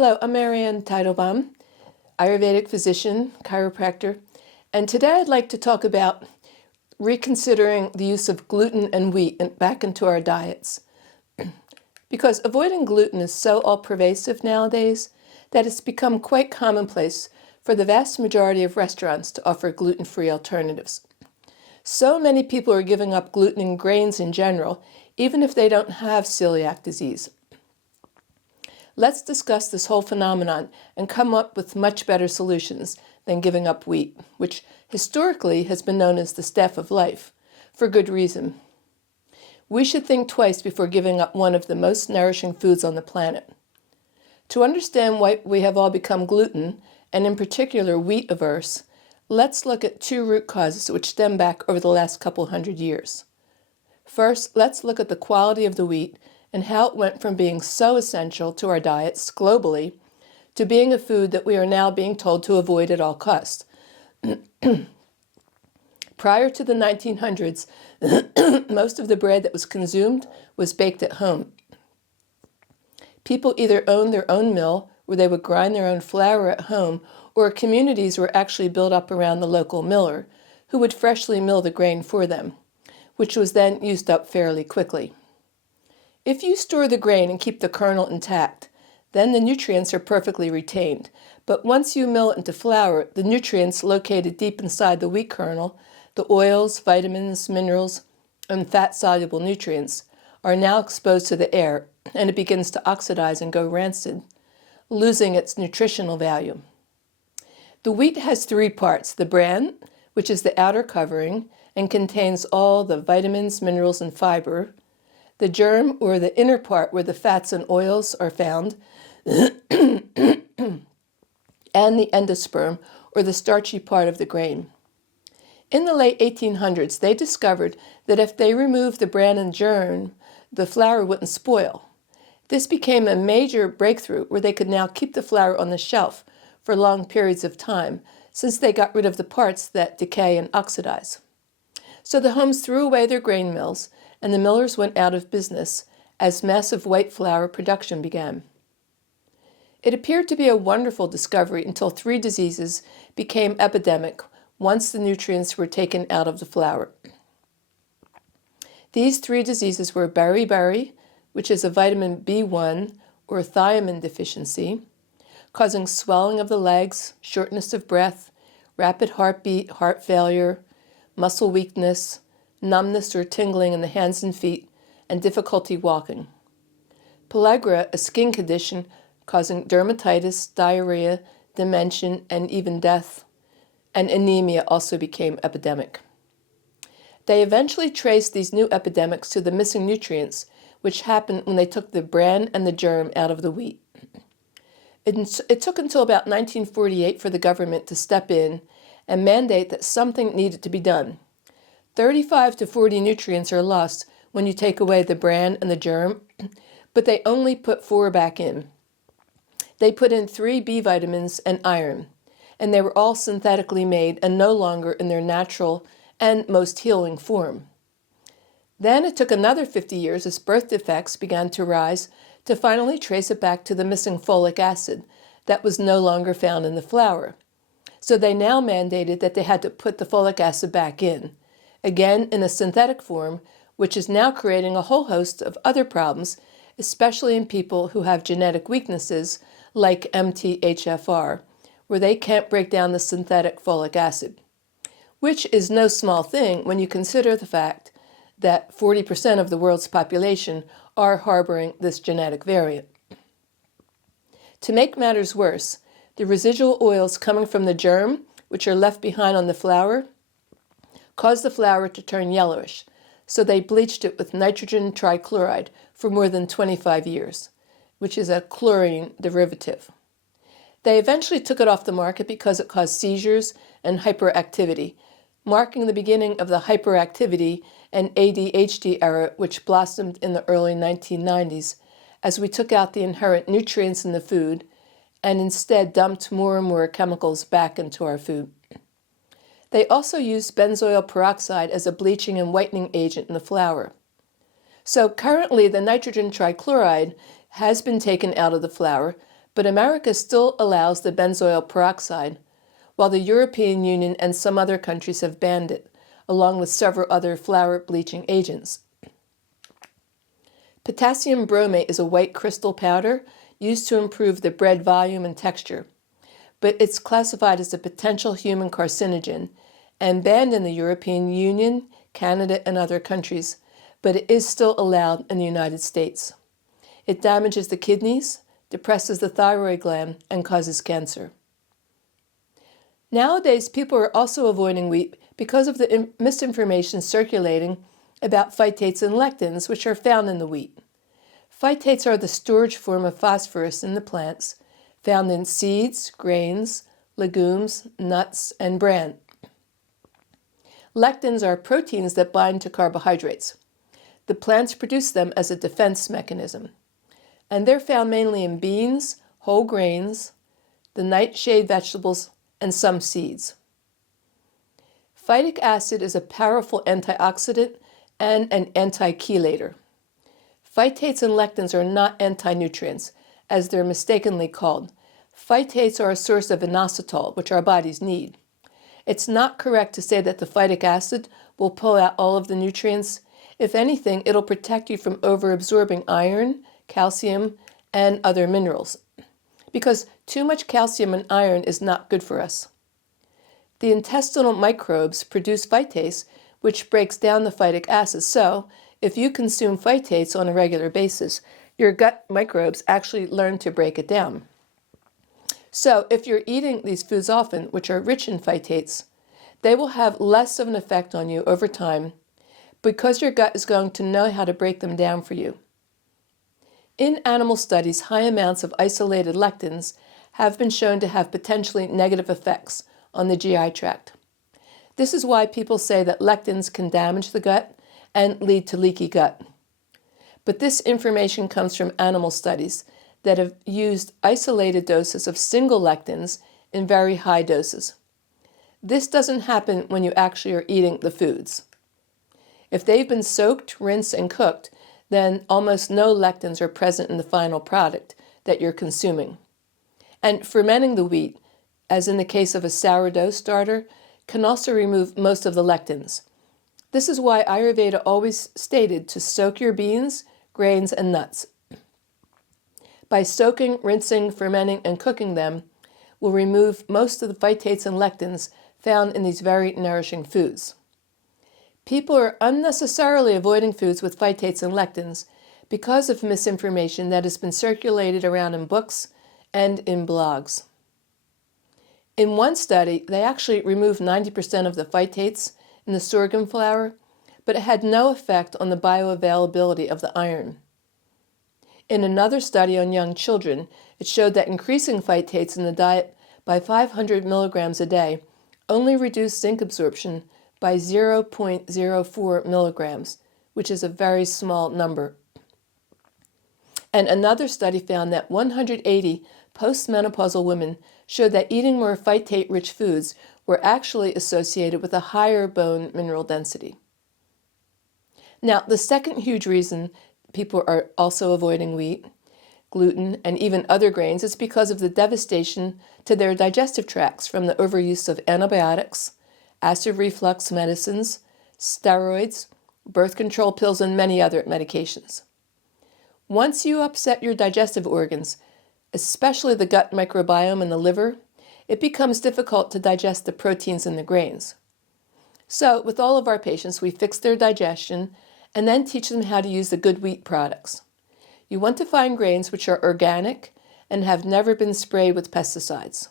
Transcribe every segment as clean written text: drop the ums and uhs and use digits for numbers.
Hello, I'm Marianne Teitelbaum, Ayurvedic physician, chiropractor, and today I'd like to talk about reconsidering the use of gluten and wheat back into our diets. Because avoiding gluten is so all-pervasive nowadays that it's become quite commonplace for the vast majority of restaurants to offer gluten-free alternatives. So many people are giving up gluten and grains in general, even if they don't have celiac disease. Let's discuss this whole phenomenon and come up with much better solutions than giving up wheat, which historically has been known as the staff of life, for good reason. We should think twice before giving up one of the most nourishing foods on the planet. To understand why we have all become gluten, and in particular wheat averse, let's look at two root causes which stem back over the last couple hundred years. First, let's look at the quality of the wheat and how it went from being so essential to our diets globally to being a food that we are now being told to avoid at all costs. Prior to the 1900s, most of the bread that was consumed was baked at home. People either owned their own mill, where they would grind their own flour at home, or communities were actually built up around the local miller, who would freshly mill the grain for them, which was then used up fairly quickly. If you store the grain and keep the kernel intact, then the nutrients are perfectly retained. But once you mill it into flour, the nutrients located deep inside the wheat kernel, the oils, vitamins, minerals, and fat-soluble nutrients, are now exposed to the air, and it begins to oxidize and go rancid, losing its nutritional value. The wheat has three parts: the bran, which is the outer covering and contains all the vitamins, minerals, and fiber; the germ, or the inner part where the fats and oils are found, and the endosperm, or the starchy part of the grain. In the late 1800s, they discovered that if they removed the bran and germ, the flour wouldn't spoil. This became a major breakthrough where they could now keep the flour on the shelf for long periods of time, since they got rid of the parts that decay and oxidize. So the homes threw away their grain mills, and the millers went out of business as massive white flour production began. It appeared to be a wonderful discovery until three diseases became epidemic once the nutrients were taken out of the flour. These three diseases were beriberi, which is a vitamin B1 or thiamine deficiency, causing swelling of the legs, shortness of breath, rapid heartbeat, heart failure, muscle weakness, numbness or tingling in the hands and feet, and difficulty walking. Pellagra, a skin condition causing dermatitis, diarrhea, dementia, and even death, and anemia also became epidemic. They eventually traced these new epidemics to the missing nutrients, which happened when they took the bran and the germ out of the wheat. It took until about 1948 for the government to step in and mandate that something needed to be done. 35 to 40 nutrients are lost when you take away the bran and the germ, but they only put 4 back in. They put in 3 B vitamins and iron, and they were all synthetically made and no longer in their natural and most healing form. Then it took another 50 years as birth defects began to rise to finally trace it back to the missing folic acid that was no longer found in the flour. So they now mandated that they had to put the folic acid back in, again in a synthetic form, which is now creating a whole host of other problems, especially in people who have genetic weaknesses like MTHFR, where they can't break down the synthetic folic acid, which is no small thing when you consider the fact that 40% of the world's population are harboring this genetic variant. To make matters worse, the residual oils coming from the germ, which are left behind on the flour, caused the flour to turn yellowish, so they bleached it with nitrogen trichloride for more than 25 years, which is a chlorine derivative. They eventually took it off the market because it caused seizures and hyperactivity, marking the beginning of the hyperactivity and ADHD era, which blossomed in the early 1990s as we took out the inherent nutrients in the food and instead dumped more and more chemicals back into our food. They also used benzoyl peroxide as a bleaching and whitening agent in the flour. So currently the nitrogen trichloride has been taken out of the flour, but America still allows the benzoyl peroxide, while the European Union and some other countries have banned it, along with several other flour bleaching agents. Potassium bromate is a white crystal powder used to improve the bread volume and texture, but it's classified as a potential human carcinogen and banned in the European Union, Canada, and other countries, but it is still allowed in the United States. It damages the kidneys, depresses the thyroid gland, and causes cancer. Nowadays, people are also avoiding wheat because of the misinformation circulating about phytates and lectins, which are found in the wheat. Phytates are the storage form of phosphorus in the plants, found in seeds, grains, legumes, nuts, and bran. Lectins are proteins that bind to carbohydrates. The plants produce them as a defense mechanism, and they're found mainly in beans, whole grains, the nightshade vegetables, and some seeds. Phytic acid is a powerful antioxidant and an anti-chelator. Phytates and lectins are not anti-nutrients, as they're mistakenly called. Phytates are a source of inositol, which our bodies need. It's not correct to say that the phytic acid will pull out all of the nutrients. If anything, it'll protect you from overabsorbing iron, calcium, and other minerals, because too much calcium and iron is not good for us. The intestinal microbes produce phytase, which breaks down the phytic acid. So, if you consume phytates on a regular basis, your gut microbes actually learn to break it down. So, if you're eating these foods often, which are rich in phytates, they will have less of an effect on you over time because your gut is going to know how to break them down for you. In animal studies, high amounts of isolated lectins have been shown to have potentially negative effects on the GI tract. This is why people say that lectins can damage the gut and lead to leaky gut. But this information comes from animal studies that have used isolated doses of single lectins in very high doses. This doesn't happen when you actually are eating the foods. If they've been soaked, rinsed, and cooked, then almost no lectins are present in the final product that you're consuming. And fermenting the wheat, as in the case of a sourdough starter, can also remove most of the lectins. This is why Ayurveda always stated to soak your beans, grains, and nuts. By soaking, rinsing, fermenting, and cooking them, will remove most of the phytates and lectins found in these very nourishing foods. People are unnecessarily avoiding foods with phytates and lectins because of misinformation that has been circulated around in books and in blogs. In one study, they actually removed 90% of the phytates in the sorghum flour, but it had no effect on the bioavailability of the iron. In another study on young children, it showed that increasing phytates in the diet by 500 milligrams a day only reduced zinc absorption by 0.04 milligrams, which is a very small number. And another study found that 180 postmenopausal women showed that eating more phytate-rich foods were actually associated with a higher bone mineral density. Now, the second huge reason people are also avoiding wheat, gluten, and even other grains is because of the devastation to their digestive tracts from the overuse of antibiotics, acid reflux medicines, steroids, birth control pills, and many other medications. Once you upset your digestive organs, especially the gut microbiome and the liver, it becomes difficult to digest the proteins in the grains. So, with all of our patients, we fix their digestion and then teach them how to use the good wheat products. You want to find grains which are organic and have never been sprayed with pesticides.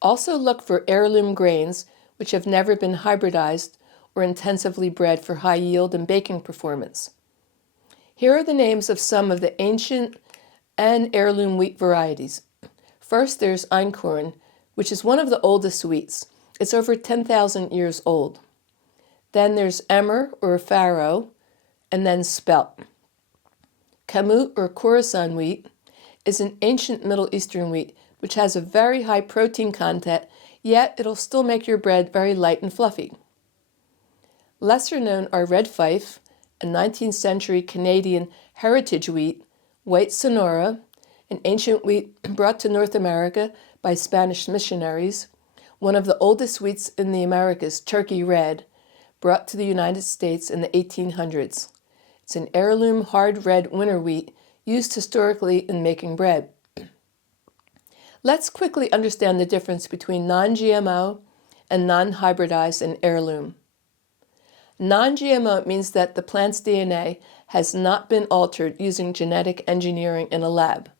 Also look for heirloom grains which have never been hybridized or intensively bred for high yield and baking performance. Here are the names of some of the ancient and heirloom wheat varieties. First, there's einkorn, which is one of the oldest wheats. It's over 10,000 years old. Then there's emmer or farro, and then spelt. Kamut or Khorasan wheat is an ancient Middle Eastern wheat which has a very high protein content, yet it'll still make your bread very light and fluffy. Lesser known are red fife, a 19th century Canadian heritage wheat, white sonora, an ancient wheat brought to North America by Spanish missionaries, one of the oldest wheats in the Americas, Turkey Red, brought to the United States in the 1800s. It's an heirloom hard red winter wheat used historically in making bread. Let's quickly understand the difference between non-GMO and non-hybridized and heirloom. Non-GMO means that the plant's DNA has not been altered using genetic engineering in a lab.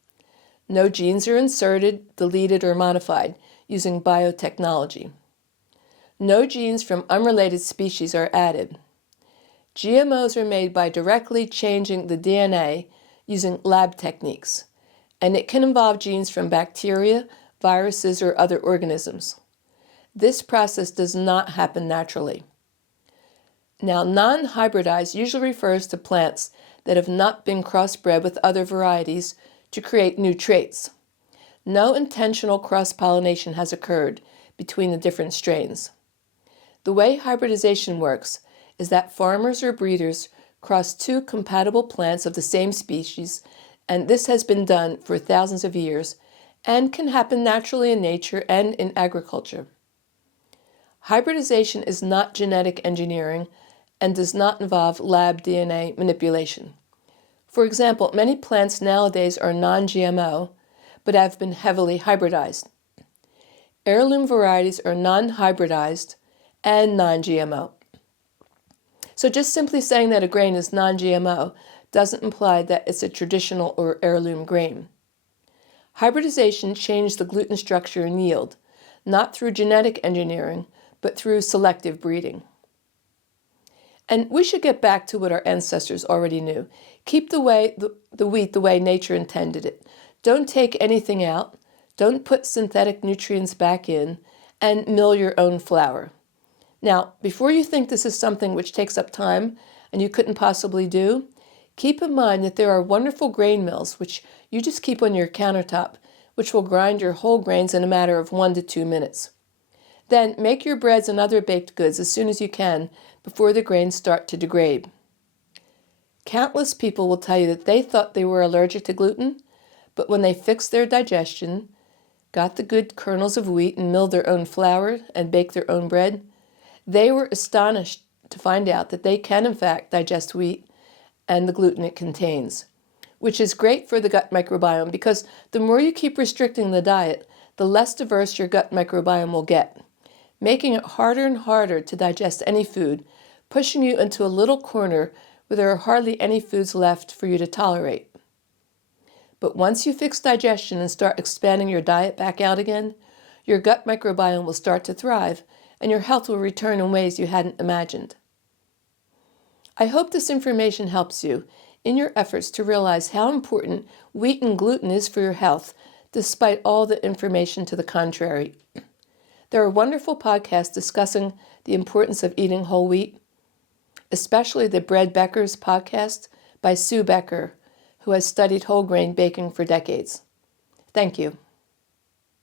No genes are inserted, deleted, or modified using biotechnology. No genes from unrelated species are added. GMOs are made by directly changing the DNA using lab techniques, and it can involve genes from bacteria, viruses, or other organisms. This process does not happen naturally. Now, non-hybridized usually refers to plants that have not been crossbred with other varieties to create new traits. No intentional cross-pollination has occurred between the different strains. The way hybridization works is that farmers or breeders cross two compatible plants of the same species, and this has been done for thousands of years and can happen naturally in nature and in agriculture. Hybridization is not genetic engineering and does not involve lab DNA manipulation. For example, many plants nowadays are non-GMO, but have been heavily hybridized. Heirloom varieties are non-hybridized and non-GMO. So just simply saying that a grain is non-GMO doesn't imply that it's a traditional or heirloom grain. Hybridization changed the gluten structure and yield, not through genetic engineering, but through selective breeding. And we should get back to what our ancestors already knew. Keep the wheat the way nature intended it. Don't take anything out. Don't put synthetic nutrients back in, and mill your own flour. Now, before you think this is something which takes up time and you couldn't possibly do, keep in mind that there are wonderful grain mills which you just keep on your countertop, which will grind your whole grains in a matter of 1 to 2 minutes. Then make your breads and other baked goods as soon as you can before the grains start to degrade. Countless people will tell you that they thought they were allergic to gluten, but when they fixed their digestion, got the good kernels of wheat and milled their own flour and baked their own bread, they were astonished to find out that they can in fact digest wheat and the gluten it contains, which is great for the gut microbiome because the more you keep restricting the diet, the less diverse your gut microbiome will get, making it harder and harder to digest any food, pushing you into a little corner where there are hardly any foods left for you to tolerate. But once you fix digestion and start expanding your diet back out again, your gut microbiome will start to thrive and your health will return in ways you hadn't imagined. I hope this information helps you in your efforts to realize how important wheat and gluten is for your health, despite all the information to the contrary. There are wonderful podcasts discussing the importance of eating whole wheat, especially the Bread Becker's podcast by Sue Becker, who has studied whole grain baking for decades. Thank you.